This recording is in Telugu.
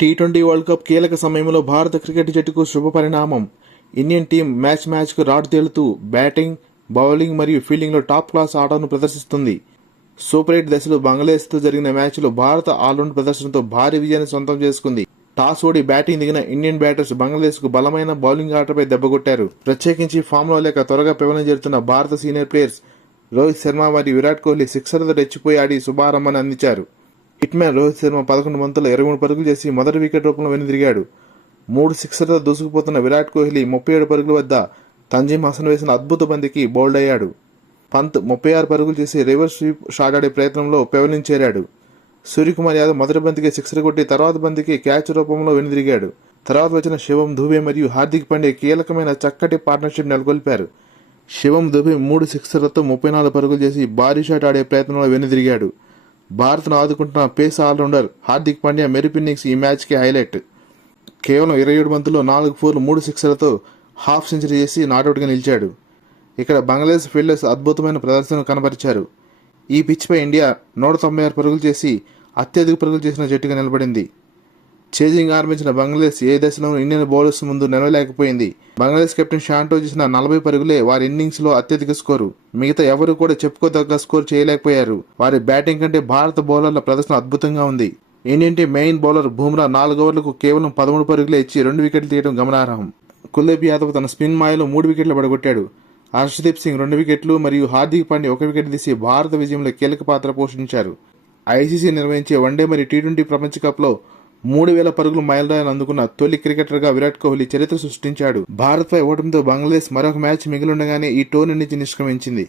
టీ20 వరల్డ్ కప్ కీలక సమయంలో భారత క్రికెట్ జట్టుకు శుభ పరిణామం. ఇండియన్ టీం మ్యాచ్కు రాటు తేలుతూ బ్యాటింగ్, బౌలింగ్ మరియు ఫీల్డింగ్లో టాప్ క్లాస్ ఆటను ప్రదర్శిస్తుంది. సూపర్ 8 దశలో బంగ్లాదేశ్తో జరిగిన మ్యాచ్లో భారత ఆల్రౌండ్ ప్రదర్శనతో భారీ విజయాన్ని సొంతం చేసుకుంది. టాస్ ఓడి బ్యాటింగ్ దిగిన ఇండియన్ బ్యాటర్స్ బంగ్లాదేశ్కు బలమైన బౌలింగ్ ఆటపై దెబ్బకొట్టారు. ప్రత్యేకించి ఫామ్లో లేక త్వరగా పెవలం చేరుతున్న భారత సీనియర్ ప్లేయర్స్ రోహిత్ శర్మ మరియు విరాట్ కోహ్లీ సిక్సర్లతో రెచ్చిపోయి ఆడి శుభారంభాన్ని అందించారు. హిట్ మ్యాన్ రోహిత్ శర్మ 11 బంతుల్లో 23 పరుగులు చేసి మొదటి వికెట్ రూపంలో వెనుదిరిగాడు. 3 సిక్సర్లతో దూసుకుపోతున్న విరాట్ కోహ్లీ 37 పరుగుల వద్ద తంజీమ్ హసన్ వేసిన అద్భుత బంతికి బౌల్డ్ అయ్యాడు. పంత్ 36 పరుగులు చేసి రివర్స్ స్వీప్ షాట్ ఆడే ప్రయత్నంలో పెవలిన్ చేరాడు. సూర్యకుమార్ యాదవ్ మొదటి బంతికి సిక్సర్ కొట్టి తర్వాత బంతికి క్యాచ్ రూపంలో వెనుదిరిగాడు. తర్వాత వచ్చిన శివం దుబే మరియు హార్దిక్ పాండ్యా కీలకమైన చక్కటి పార్ట్నర్షిప్ నెలకొల్పారు. శివం దుబే 3 సిక్సర్లతో 34 పరుగులు చేసి భారీ షాట్ ఆడే ప్రయత్నంలో వెనుదిరిగాడు. భారత్ను ఆదుకుంటున్న పేస్ ఆల్రౌండర్ హార్దిక్ పాండ్యా మెరుపు ఇన్నింగ్స్ ఈ మ్యాచ్కి హైలైట్. కేవలం 27 బంతుల్లో 4 ఫోర్లు 3 సిక్సర్లతో హాఫ్ సెంచరీ చేసి నాటౌట్గా నిలిచాడు. ఇక్కడ బంగ్లాదేశ్ ఫీల్డర్స్ అద్భుతమైన ప్రదర్శన కనబరిచారు. ఈ పిచ్పై ఇండియా 196 పరుగులు చేసి అత్యధిక పరుగులు చేసిన జట్టుగా నిలబడింది. చేజింగ్ ఆరంభించిన బంగ్లాదేశ్ ఏ దశలోనూ ఇండియన్ బౌలర్స్ ముందు నిలవలేకపోయింది. బంగ్లాదేశ్ కెప్టెన్ షాంటో చేసిన 40 పరుగులే వారి ఇన్నింగ్స్లో అత్యధిక స్కోరు. మిగతా ఎవరు కూడా చెప్పుకోదగ్గ స్కోర్ చేయలేకపోయారు. వారి బ్యాటింగ్ కంటే భారత బౌలర్ల ప్రదర్శన అద్భుతంగా ఉంది. Indian team main bowler Bumrah 4 ఓవర్లకు కేవలం 13 పరుగులే ఇచ్చి 2 వికెట్లు తీయడం గమనార్హం. కుల్దీప్ యాదవ్ తన స్పిన్ మాయలో 3 వికెట్లు పడగొట్టాడు. హర్షదీప్ సింగ్ 2 వికెట్లు మరియు హార్దిక్ పాండ్యా 1 వికెట్ తీసి భారత విజయంలో కీలక పాత్ర పోషించారు. ఐసీసీ నిర్వహించే వన్డే మరియు టీ20 ప్రపంచ కప్లో 3000 పరుగులు మైలురాయిని అందుకున్న తొలి క్రికెటర్గా విరాట్ కోహ్లీ చరిత్ర సృష్టించాడు. భారత్పై ఓటమితో బంగ్లాదేశ్ మరొక మ్యాచ్ మిగిలిండగానే ఈ టోర్నీ నుంచి నిష్క్రమించింది.